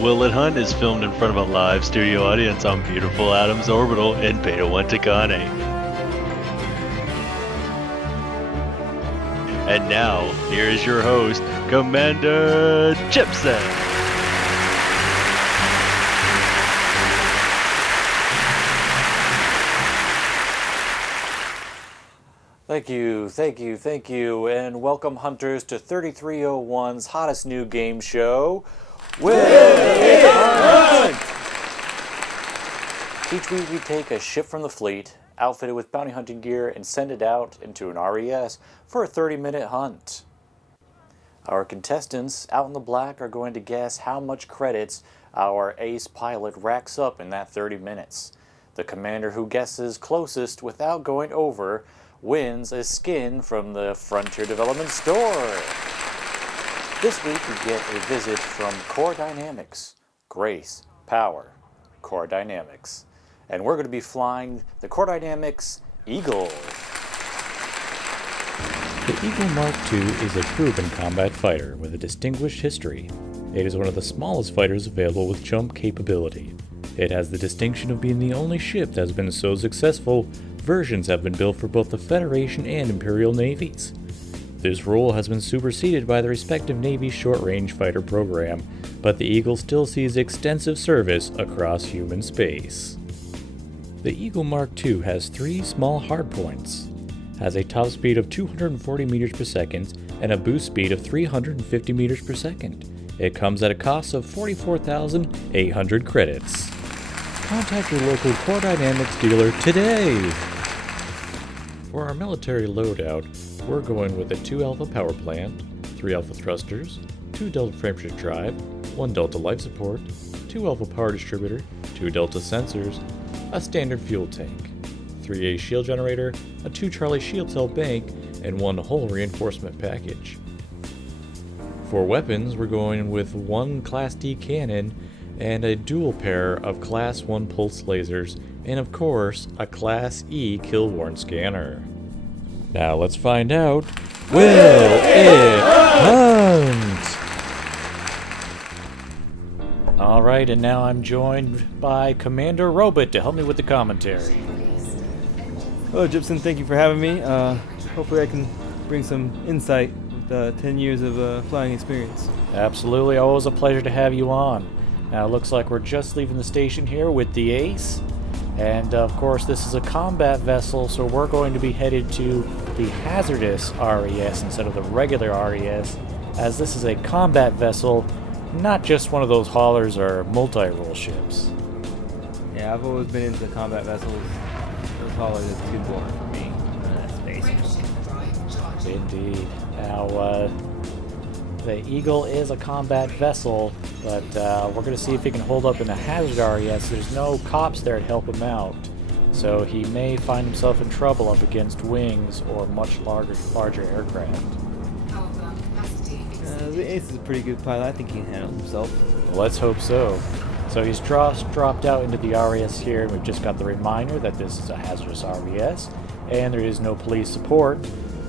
Willet Hunt is filmed in front of a live studio audience on beautiful Adams Orbital in Beta 1 Takane. And now, here is your host, Commander Chipson. Thank you, and welcome hunters to 3301's hottest new game show, Will It Hunt! Each week we take a ship from the fleet, outfit it with bounty hunting gear, and send it out into an RES for a 30-minute hunt. Our contestants out in the black are going to guess how much credits our ace pilot racks up in that 30 minutes. The commander who guesses closest without going over wins a skin from the Frontier Development store. This week we get a visit from Core Dynamics, Grace, Power, Core Dynamics. And we're going to be flying the Core Dynamics Eagle. The Eagle Mark II is a proven combat fighter with a distinguished history. It is one of the smallest fighters available with jump capability. It has the distinction of being the only ship that has been so successful. Versions have been built for both the Federation and Imperial navies. This role has been superseded by the respective Navy's short-range fighter program, but the Eagle still sees extensive service across human space. The Eagle Mark II has 3 small hardpoints, has a top speed of 240 meters per second and a boost speed of 350 meters per second. It comes at a cost of 44,800 credits. Contact your local Core Dynamics dealer today! For our military loadout, we're going with a 2 Alpha power plant, 3 Alpha thrusters, 2 Delta frameshift drive, 1 Delta life support, 2 Alpha power distributor, 2 Delta sensors, a standard fuel tank, 3A shield generator, a 2 Charlie shield cell bank, and 1 hull reinforcement package. For weapons, we're going with 1 Class D cannon and a dual pair of Class 1 pulse lasers, and of course, a Class E kill-worn scanner. Now let's find out, Will It Hunt? Alright, and now I'm joined by Commander Robot to help me with the commentary. Hello, Gibson. Thank you for having me. Hopefully I can bring some insight with 10 years of flying experience. Absolutely, always a pleasure to have you on. Now it looks like we're just leaving the station here with the Ace. And of course this is a combat vessel, so we're going to be headed to the hazardous RES instead of the regular RES, as this is a combat vessel, not just one of those haulers or multi-role ships. Yeah, I've always been into combat vessels. Those haulers are too boring for me. Space. Indeed. Now, the Eagle is a combat vessel, but we're going to see if he can hold up in the hazard RES. There's no cops there to help him out, so he may find himself in trouble up against wings or much larger aircraft. The Ace is a pretty good pilot. I think he can handle himself. Well, let's hope so. So he's dropped out into the RES here, and we've just got the reminder that this is a hazardous RES, and there is no police support.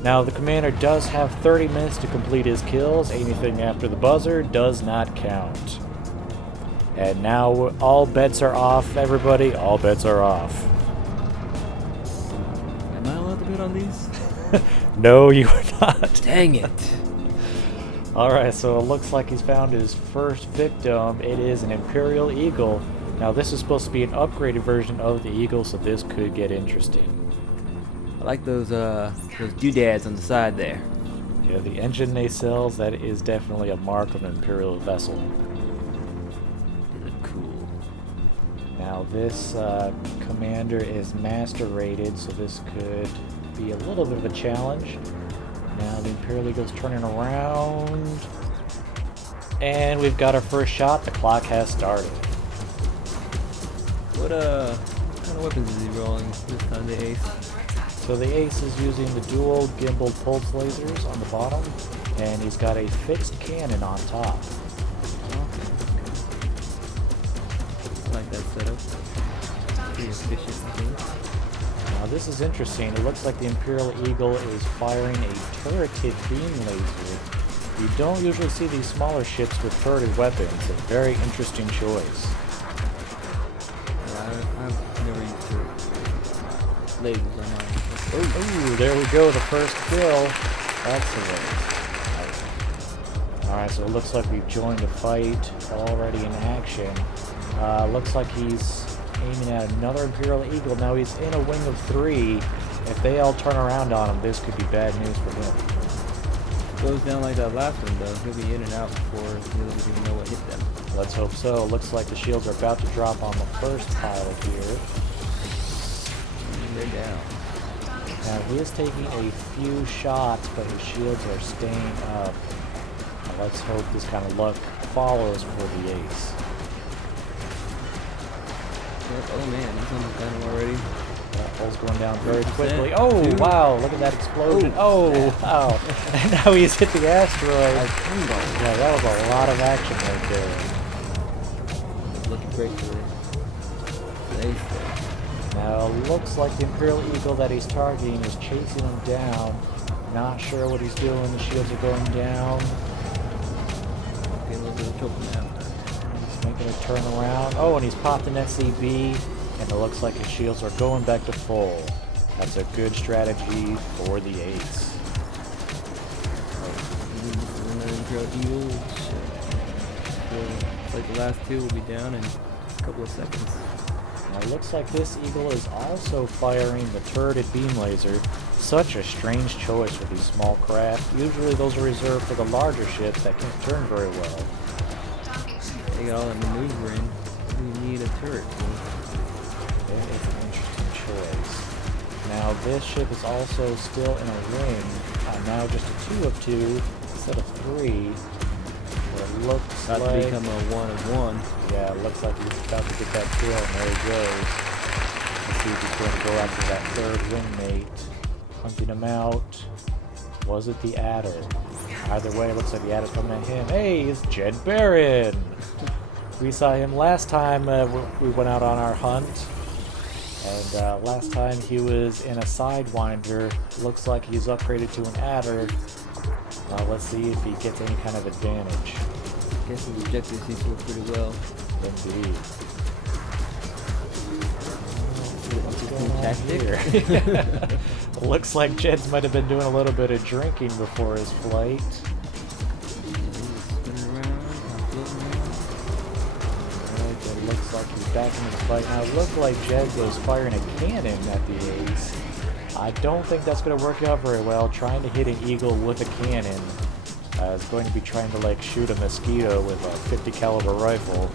Now, the commander does have 30 minutes to complete his kills. Anything after the buzzer does not count. And now, all bets are off, everybody. All bets are off. Am I allowed to bid on these? No, you are not. Dang it. Alright, so it looks like he's found his first victim. It is an Imperial Eagle. Now, this is supposed to be an upgraded version of the Eagle, so this could get interesting. I like those doodads on the side there. Yeah, the engine nacelles, that is definitely a mark of an Imperial vessel. They look cool. Now this commander is master rated, so this could be a little bit of a challenge. Now the Imperial Eagle's turning around. And we've got our first shot. The clock has started. What kind of weapons is he rolling this time, the Ace? So the Ace is using the dual gimbal pulse lasers on the bottom, and he's got a fixed cannon on top. Okay. I like that setup. Pretty efficient, I think. Now this is interesting. It looks like the Imperial Eagle is firing a turreted beam laser You don't usually see these smaller ships with turreted weapons. A very interesting choice. Yeah, I've never used turrets. Lasers on mine. Ooh, there we go, the first kill. Excellent. Alright, so it looks like we've joined a fight already in action. Looks like he's aiming at another Imperial Eagle. Now he's in a wing of 3. If they all turn around on him, this could be bad news for him. Goes down like that last one though. He'll be in and out before he'll even know what hit them. Let's hope so. Looks like the shields are about to drop on the first pilot here. And they're down. Now he is taking a few shots, but his shields are staying up. Now let's hope this kind of luck follows for the ace. Oh man, he's almost done already. That hole's going down very 100%. quickly. Oh, Dude. wow, look at that explosion. Oh, wow. And now he's hit the asteroid. Yeah, that was a lot of action right there. Looking great for the ace there. Now, looks like the Imperial Eagle that he's targeting is chasing him down. Not sure what he's doing. The shields are going down. Getting a little bit of trouble now. He's making a turn around. Oh, and he's popped an SCB. And it looks like his shields are going back to full. That's a good strategy for the ace. Another Imperial Eagle. Looks like the last two will be down in a couple of seconds. Now it looks like this Eagle is also firing the turreted beam laser. Such a strange choice for these small craft. Usually those are reserved for the larger ships that can't turn very well. They got all that maneuvering. You need a turret. That is an interesting choice. Now this ship is also still in a ring. Now just a 2 of 2 instead of 3. It looks About like to become a 1 of 1. yeah, it looks like he's about to get that kill, and there he goes. Let's see if he's going to go after that third wingmate. Hunting him out. Was it the Adder? Either way, it looks like the Adder's coming at him. Hey, it's Jed Barron! We saw him last time we went out on our hunt. And last time he was in a Sidewinder. Looks like he's upgraded to an Adder. Let's see if he gets any kind of advantage. Guess his objective seems to work pretty well. Indeed. What's Just going on tactic. here? Looks like Jed's might have been doing a little bit of drinking before his flight. Spinning around, floating around. Alright, it looks like he's back in his fight. Now it looked like Jed was firing a cannon at the ace. I don't think that's going to work out very well. Trying to hit an eagle with a cannon is going to be trying to like shoot a mosquito with a 50 caliber rifle.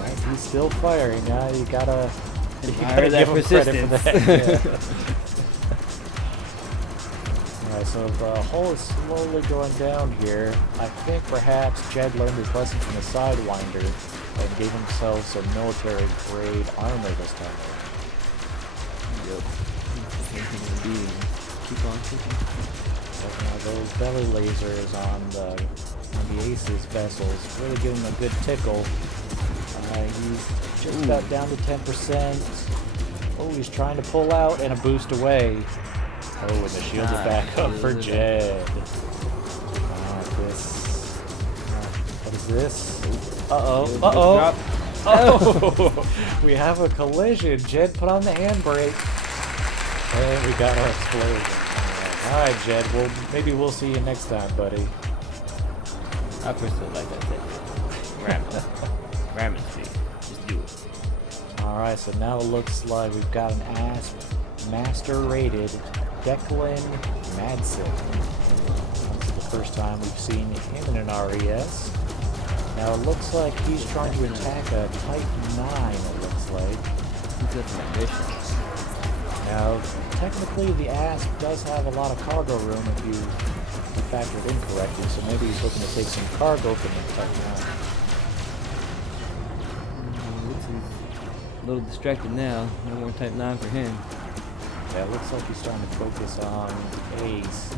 Right, he's still firing. Now you gotta Admire that give him credit for persistence. that. Yeah. Alright, so the hull is slowly going down here. I think perhaps Jed learned his lesson from the Sidewinder and gave himself some military grade armor this time. Yep. Keep on kicking. So now those belly lasers on the Ace's vessels really give him a good tickle. He's just about down to 10%. Oh, he's trying to pull out and a boost away. Oh, and the shields are back up for Jed. What is this? Uh-oh. Uh-oh. Oh, we have a collision. Jed put on the handbrake. And we got our explosion. Alright, Jed. Well, maybe we'll see you next time, buddy. I personally like that thing. Ram it, please. Just do it. Alright, so now it looks like we've got an ASP master rated Declan Madsen. This is the first time we've seen him in an RES. Now it looks like he's trying to attack a Type 9, it looks like. He's got some ambition. Now, technically the ASP does have a lot of cargo room if you factor it in correctly, so maybe he's looking to take some cargo from the Type 9. Looks like he's a little distracted now. No more Type 9 for him. Yeah, it looks like he's starting to focus on Ace,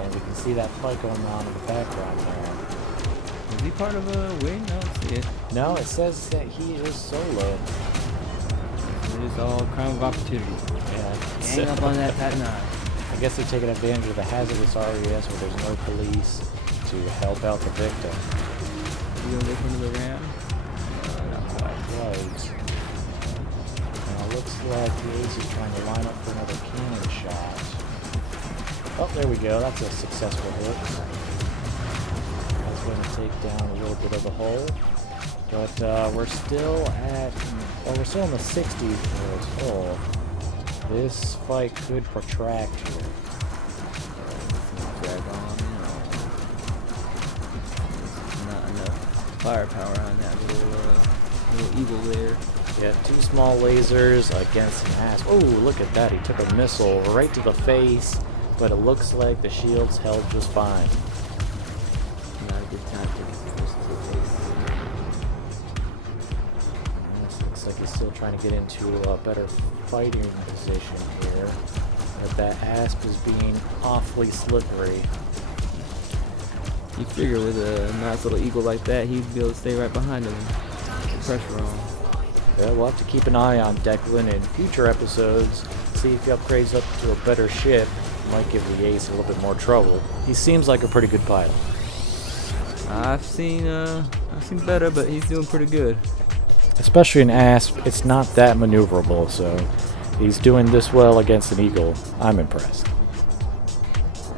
and we can see that fight going on in the background there. Is he part of a wing? I don't see it. No, it says that he is solo. It is all crime of opportunity. Yeah. Hang up on that Type 9. guess they're taking advantage of the hazardous RES where there's no police to help out the victim. You gonna look into the ram? Not quite right. Now it looks like the ace is trying to line up for another cannon shot. Oh, there we go. That's a successful hit. That's going to take down a little bit of the hole. But we're still at, well, we're still in the 60s for his hole. This fight could protract here. Drag on, not enough firepower on that little eagle there. Yeah, 2 small lasers against an ass. Oh, look at that. He took a missile right to the face, but it looks like the shields held just fine. Not a good time to get close to the face. Looks like he's still trying to get into a better fighting position here. But that asp is being awfully slippery. You figure with a nice little eagle like that, he'd be able to stay right behind him. Pressure on. Yeah, we'll have to keep an eye on Declan in future episodes. See if he upgrades up to a better ship. Might give the ace a little bit more trouble. He seems like a pretty good pilot. I've seen better, but he's doing pretty good. Especially in asp, it's not that maneuverable, so he's doing this well against an eagle. I'm impressed.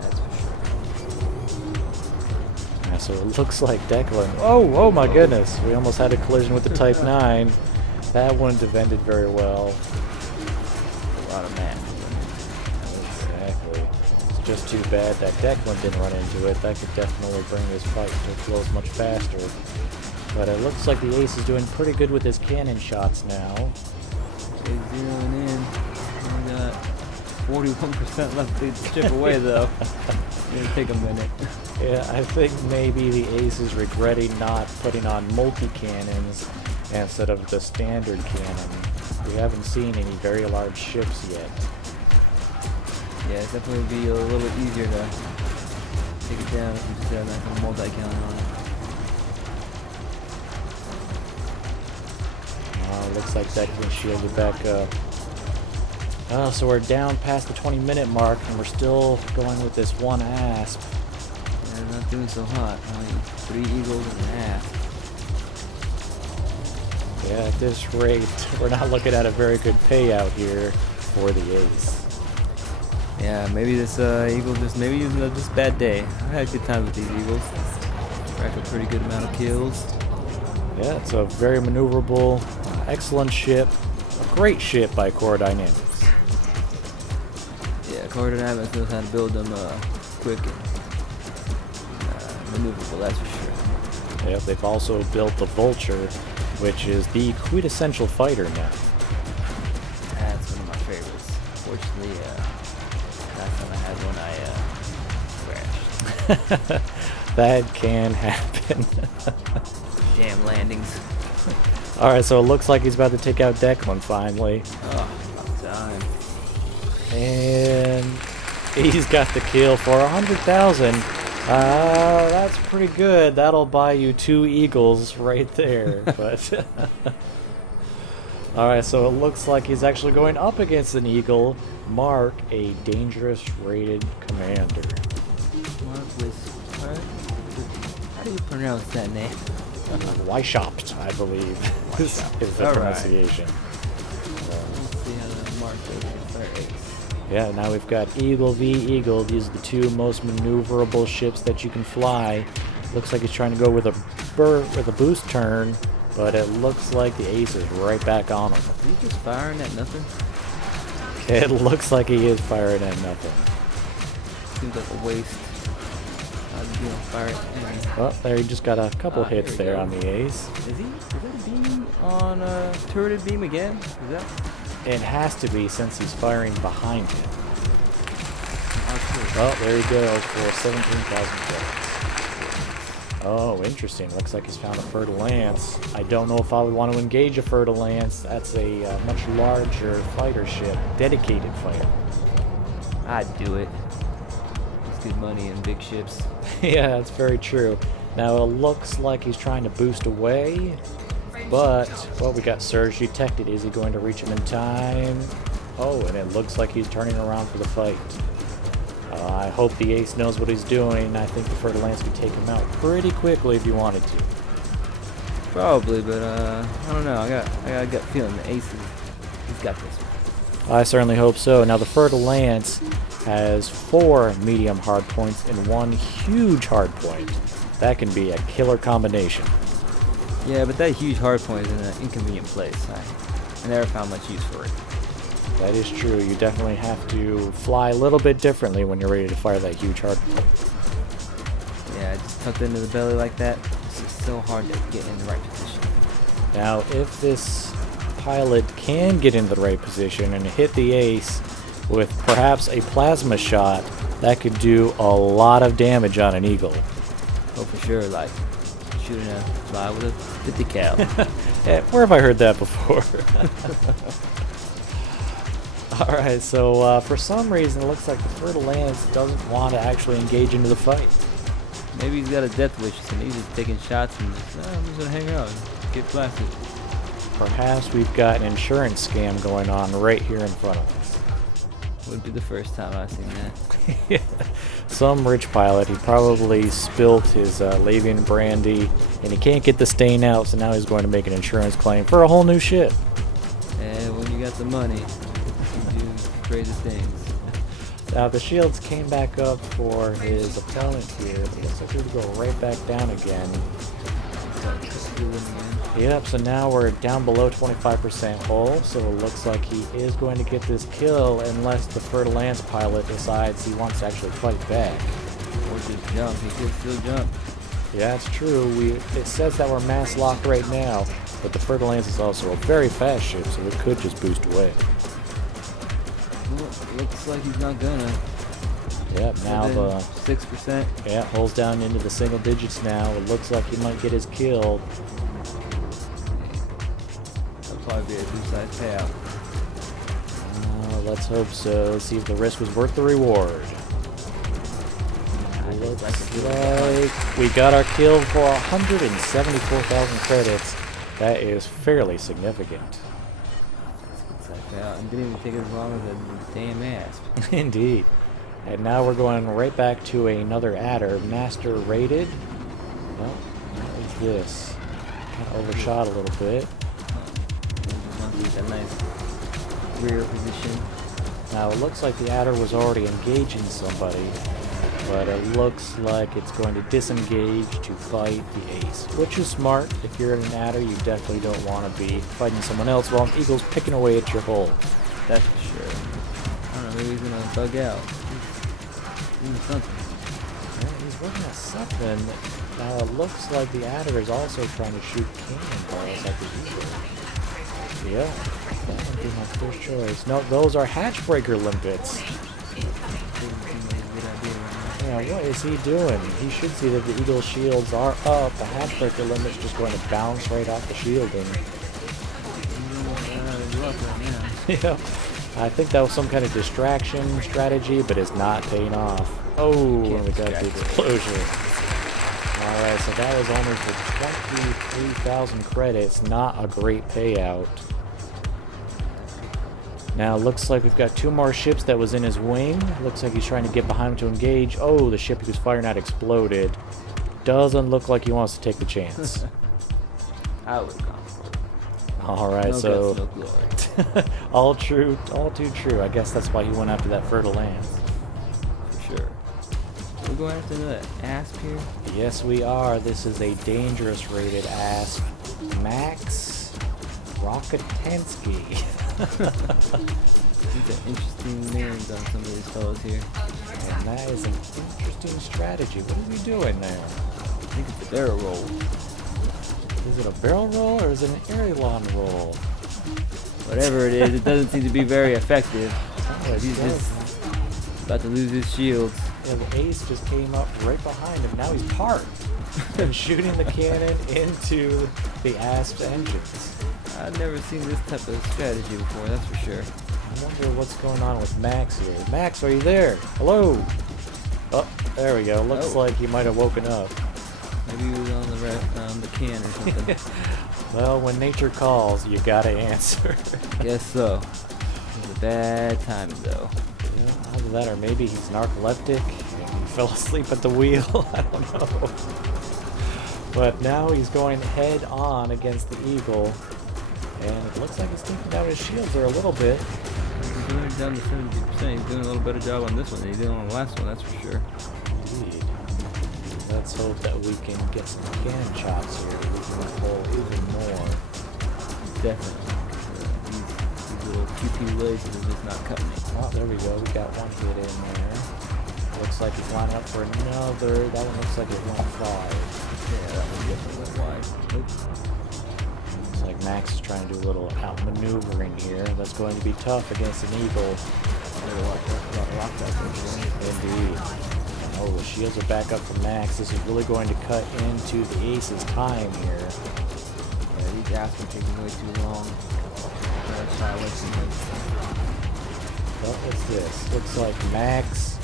That's for sure. Yeah, so it looks like Declan. Oh my goodness! We almost had a collision with the Type 9. That wouldn't have ended very well. A lot of math. Exactly. It's just too bad that Declan didn't run into it. That could definitely bring this fight to a close much faster. But it looks like the ace is doing pretty good with his cannon shots now. He's zeroing in. We got 41% left to chip away though. It's gonna take a minute. Yeah, I think maybe the ace is regretting not putting on multi-cannons instead of the standard cannon. We haven't seen any very large ships yet. Yeah, it's definitely be a little bit easier to take it down if you just have that multi-count on it. Looks like Declan shielded back up. So we're down past the 20-minute mark, and we're still going with this one asp. Yeah, they're not doing so hot. Only 3 eagles and an asp. Yeah, at this rate, we're not looking at a very good payout here for the ace. Yeah, maybe this eagle maybe using this bad day. I had a good time with these eagles. Racked a pretty good amount of kills. Yeah, it's a very maneuverable, excellent ship. A great ship by Core Dynamics. Yeah, Core Dynamics knows how to build them quick and maneuverable, that's for sure. Yeah, they've also built the Vulture, which is the quintessential fighter now. That's one of my favorites. Fortunately, last time I had one, I crashed. That can happen. Damn landings. Alright, so it looks like he's about to take out Declan finally. Oh, about time. And he's got the kill for 100,000. That's pretty good. That'll buy you 2 eagles right there. But alright, so it looks like he's actually going up against an eagle. Mark, a dangerous rated commander. How do you pronounce that name? Weishapt, I believe, is the pronunciation. Let's see how that Mark goes with our ace. Yeah, now we've got Eagle v Eagle. These are the 2 most maneuverable ships that you can fly. Looks like he's trying to go with a boost turn, but it looks like the ace is right back on him. Is he just firing at nothing? It looks like he is firing at nothing. Seems like a waste. Fire it. Well, there he just got a couple hits there on the ace. Is that a beam on a turreted beam again? Is that? It has to be since he's firing behind him. Okay. Well, there you go for 17,000 credits. Oh, interesting. Looks like he's found a Fer de Lance. I don't know if I would want to engage a Fer de Lance. That's a much larger fighter ship, dedicated fighter. I'd do it. It's good money in big ships. Yeah, that's very true. Now it looks like he's trying to boost away, but, well, we got Surge detected. Is he going to reach him in time? Oh, and it looks like he's turning around for the fight. I hope the ace knows what he's doing. I think the Fer-de-Lance could take him out pretty quickly if he wanted to. Probably, but I don't know. I got a gut feeling the ace he's got this one. I certainly hope so. Now the Fer-de-Lance has 4 medium hard points and 1 huge hard point. That can be a killer combination. Yeah, but that huge hard point is in an inconvenient place. I never found much use for it. That is true. You definitely have to fly a little bit differently when you're ready to fire that huge hard point. Yeah, just tucked into the belly like that. It's just so hard to get in the right position. Now, if this pilot can get into the right position and hit the ace with perhaps a plasma shot, that could do a lot of damage on an eagle. Oh, for sure, like shooting a fly with a 50 cal. Where have I heard that before? Alright, so for some reason it looks like the Fer-de-Lance doesn't want to actually engage into the fight. Maybe he's got a death wish and he's just taking shots and just, I'm just gonna hang out and get blasted. Perhaps we've got an insurance scam going on right here in front of us. Wouldn't be the first time I've seen that. Some rich pilot, he probably spilt his Lavian brandy and he can't get the stain out, so now he's going to make an insurance claim for a whole new ship. And when you got the money, you do crazy things. Now the shields came back up for his opponent here. It looks like we're going to go right back down again. Yep, so now we're down below 25% hull, so it looks like he is going to get this kill unless the Fer-de-Lance pilot decides he wants to actually fight back. Or just jump, he could still jump. Yeah, it's true. It says that we're mass locked right now, but the Fer-de-Lance is also a very fast ship, so it could just boost away. Well, looks like he's not gonna. Yep, now the 6%. yeah, holes down into the single digits now. It looks like he might get his kill. That'll probably be a good-sized payout. Let's hope so. Let's see if the risk was worth the reward. Looks like we got our kill for 174,000 credits. That is fairly significant. That's a good-sized payout. And didn't even take as long as a damn asp. Indeed. And now we're going right back to another adder, master rated. Well, what is this? Kind of overshot a little bit. A nice rear position. Now it looks like the adder was already engaging somebody, but it looks like it's going to disengage to fight the ace, which is smart. If you're in an adder, you definitely don't want to be fighting someone else while an eagle's picking away at your hull. That's for sure. I don't know, maybe he's gonna bug out. He's doing something. Yeah, he's looking at something. Now it looks like the adder is also trying to shoot cannonballs at the eagle. Yeah, that would be my first choice. No, those are hatchbreaker limpets. Yeah, what is he doing? He should see that the eagle shields are up. The hatchbreaker limit's just going to bounce right off the shielding. Yeah, I think that was some kind of distraction strategy, but it's not paying off. Oh, and we got the explosion. Alright, so that was only for 23,000 credits. Not a great payout. Now, looks like we've got 2 more ships that was in his wing. Looks like he's trying to get behind him to engage. Oh, the ship he was firing at exploded. Doesn't look like he wants to take the chance. I would have gone for it. Alright, No so... guts, no glory. all true, all too true. I guess that's why he went after that Fer-de-Lance. For sure. We're going after the asp here. Yes, we are. This is a dangerous rated asp. Max Rockatansky. These are interesting names on some of these fellows here. And that is an interesting strategy. What are we doing there? I think it's a barrel roll. Is it a barrel roll or is it an aileron roll? Whatever it is, it doesn't seem to be very effective. Oh, He's just about to lose his shields. Yeah, the ace just came up right behind him. Now he's parked and shooting the cannon into the asp's engines. I've never seen this type of strategy before, that's for sure. I wonder what's going on with Max here. Max, are you there? Hello? Oh, there we go. Looks like he might have woken up. Maybe he was on the can or something. Well, when nature calls, you gotta answer. Guess so. It was a bad timing though. Yeah, I Either that or maybe he's narcoleptic and he fell asleep at the wheel. I don't know. But now he's going head on against the Eagle. And it looks like he's taking down his shields there a little bit. He's doing it down to 70%. He's doing a little better job on this one than he did on the last one, that's for sure. Indeed. Let's hope that we can get some cannon shots here. We can pull even more. Definitely. These little QP lasers are just not cutting it. Oh, there we go. We got one hit in there. Looks like he's lining up for another. That one looks like it went 5. Yeah, that one definitely went wide. Oops. Looks like Max is trying to do a little outmaneuvering here. That's going to be tough against an Eagle. Indeed. Oh, the shields are back up for Max. This is really going to cut into the Ace's time here. Yeah, these asps are taking way too long. What is this? Looks like Max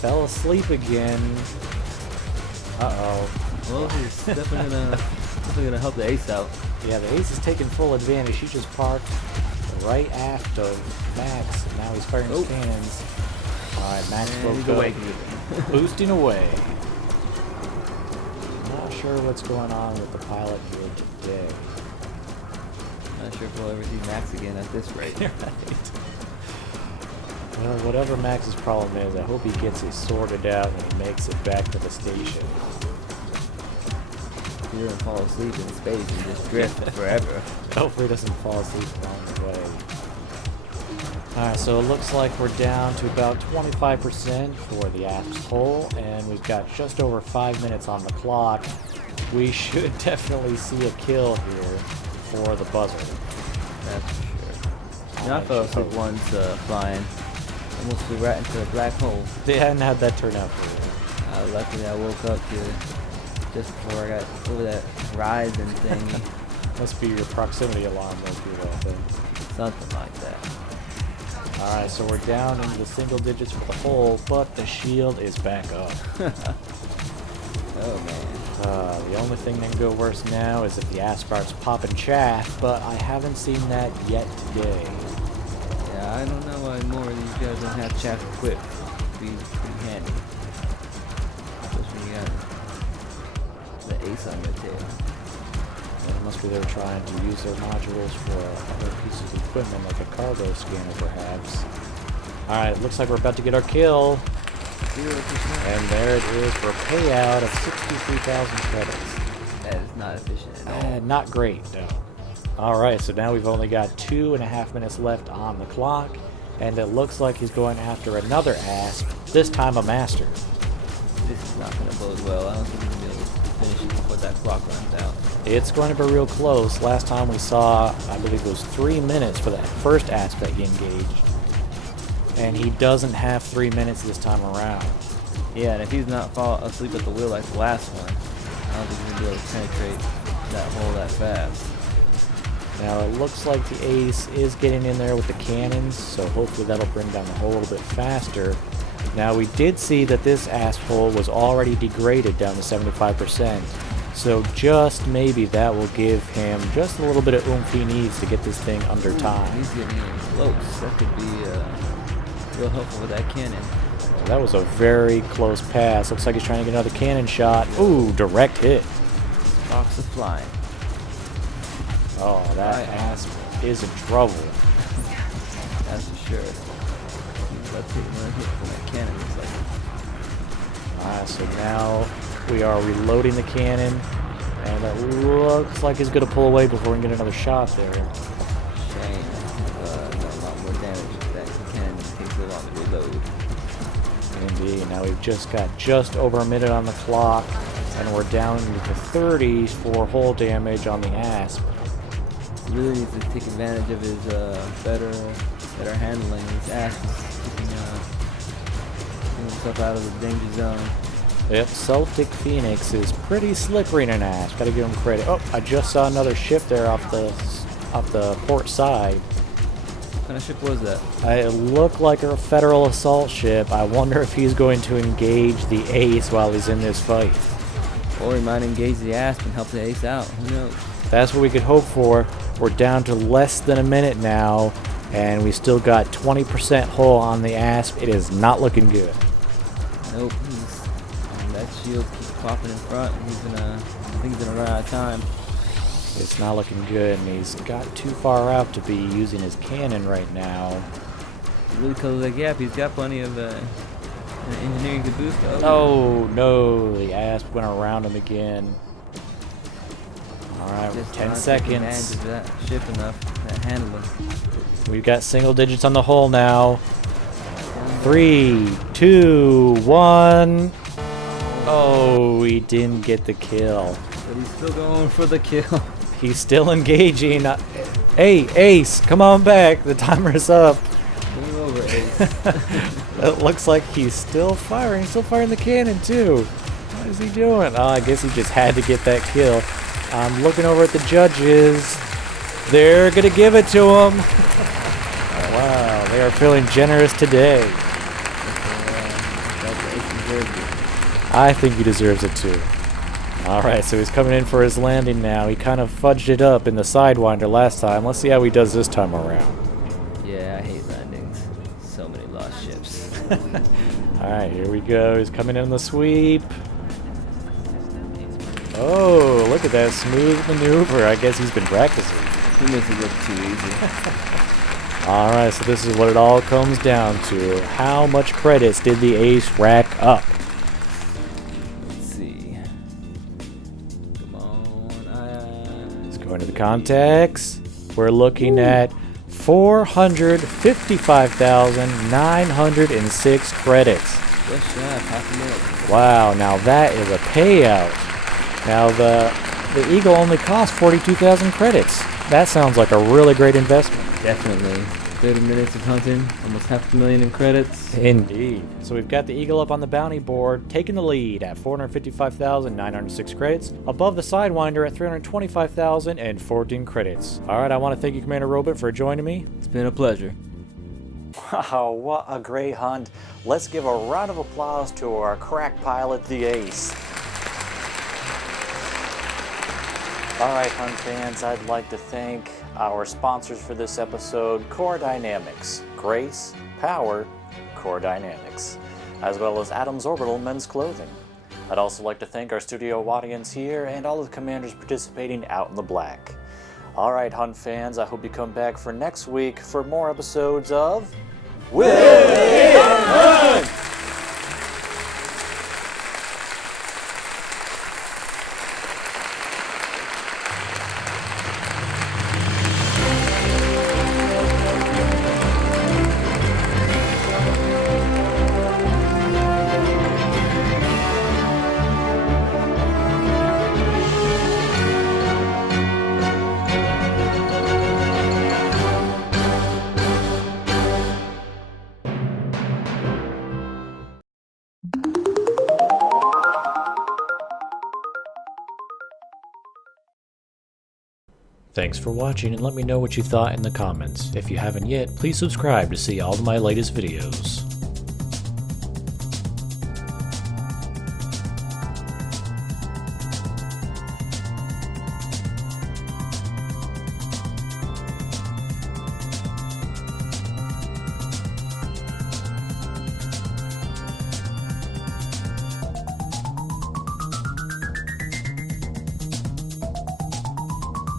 fell asleep again. Uh-oh. Well, he's definitely gonna help the Ace out. Yeah, the Ace is taking full advantage. He just parked right aft of Max, and now he's firing his cannons. Alright, Max broke away. Boosting away. Not sure what's going on with the pilot here today. Not sure if we'll ever see Max again at this rate. Right. Well, whatever Max's problem is, I hope he gets it sorted out and he makes it back to the station. If he doesn't fall asleep in space and just drift forever. Hopefully he doesn't fall asleep along the way. Alright, so it looks like we're down to about 25% for the aft hole, and we've got just over 5 minutes on the clock. We should definitely see a kill here for the buzzer. That's for sure. I fell asleep once flying. Almost flew right into a black hole. They hadn't had that turn out for you. Luckily I woke up just before I got over that horizon thing. Must be your proximity alarm went through that thing. Something like that. Alright, so we're down into the single digits for the hole, but the shield is back up. Oh man. The only thing that can go worse now is if the asp starts popping chaff, but I haven't seen that yet today. Yeah, I don't know why more of these guys don't have chaff equipped. It'd be pretty handy. Especially when you got the Ace on your tail. And it must be they're trying to use their modules for other pieces of equipment, like a cargo scanner perhaps. Alright, looks like we're about to get our kill. 0%. And there it is for a payout of 63,000 credits. That is not efficient at all. Not great, no. Alright, so now we've only got 2.5 minutes left on the clock, and it looks like he's going after another asp, this time a master. This is not going to bode well. I don't think we're going to be able to finish it before that clock runs out. It's going to be real close. Last time we saw, I believe it was 3 minutes for that first asp that he engaged. And he doesn't have 3 minutes this time around. Yeah, and if he's not fall asleep at the wheel like the last one, I don't think he's going to be able to penetrate that hole that fast. Now it looks like the Ace is getting in there with the cannons, so hopefully that'll bring down the hole a little bit faster. Now we did see that this asp hole was already degraded down to 75%, so just maybe that will give him just a little bit of oomph he needs to get this thing under time. He's getting in close. That could be real helpful with that cannon. That was a very close pass. Looks like he's trying to get another cannon shot. Ooh, direct hit. Sparks are flying. Oh, that asp is in trouble. That's for sure. He's about to take another hit from that cannon, looks like. Alright, so now we are reloading the cannon, and it looks like he's going to pull away before we can get another shot there. Shame. A lot more damage if that cannon takes so long to reload. Indeed. Now we've just got just over a minute on the clock, and we're down into the 30s for hull damage on the asp. He really needs to take advantage of his better handling. His asp is keeping himself out of the danger zone. Yep, Celtic Phoenix is pretty slippery in an asp. Gotta give him credit. Oh, I just saw another ship there off the port side. What kind of ship was that? It looked like a Federal assault ship. I wonder if he's going to engage the Ace while he's in this fight. Or he might engage the asp and help the Ace out. Who knows? That's what we could hope for. We're down to less than a minute now. And we still got 20% hull on the asp. It is not looking good. Nope, that shield keeps popping in front. I think he's gonna run out of time. It's not looking good, and he's got too far out to be using his cannon right now. He really closes that gap. He's got plenty of engineering to boost. Oh no, the asp went around him again. Alright, Just 10 not taking seconds. advantage of that ship enough, that handling. We've got single digits on the hull now. 3, 2, 1. Oh, he didn't get the kill. But he's still going for the kill. He's still engaging. Hey, Ace, come on back. The timer is up. Game over, Ace. It looks like he's still firing. He's still firing the cannon, too. What is he doing? Oh, I guess he just had to get that kill. I'm looking over at the judges. They're going to give it to him. Wow, they are feeling generous today. I think he deserves it, too. Alright, so he's coming in for his landing now. He kind of fudged it up in the Sidewinder last time. Let's see how he does this time around. Yeah, I hate landings. So many lost ships. Alright, here we go. He's coming in on the sweep. Oh, look at that smooth maneuver. I guess he's been practicing. He makes it look too easy. Alright, so this is what it all comes down to. How much credits did the Ace rack up? Let's see. Come on. Let's go into the contacts. We're looking at 455,906 credits. Just shy of half a minute. Wow, now that is a payout. Now the Eagle only cost 42,000 credits. That sounds like a really great investment. Definitely. 30 minutes of hunting, almost $500,000 in credits. Indeed. So we've got the Eagle up on the bounty board, taking the lead at 455,906 credits, above the Sidewinder at 325,014 credits. All right, I want to thank you, Commander Robot, for joining me. It's been a pleasure. Wow, what a great hunt. Let's give a round of applause to our crack pilot, the Ace. Alright, hunt fans, I'd like to thank our sponsors for this episode, Core Dynamics, Grace, Power, Core Dynamics, as well as Adams Orbital Men's Clothing. I'd also like to thank our studio audience here and all of the commanders participating out in the black. Alright, hunt fans, I hope you come back for next week for more episodes of Will It Hunt! Thanks for watching, and let me know what you thought in the comments. If you haven't yet, please subscribe to see all of my latest videos.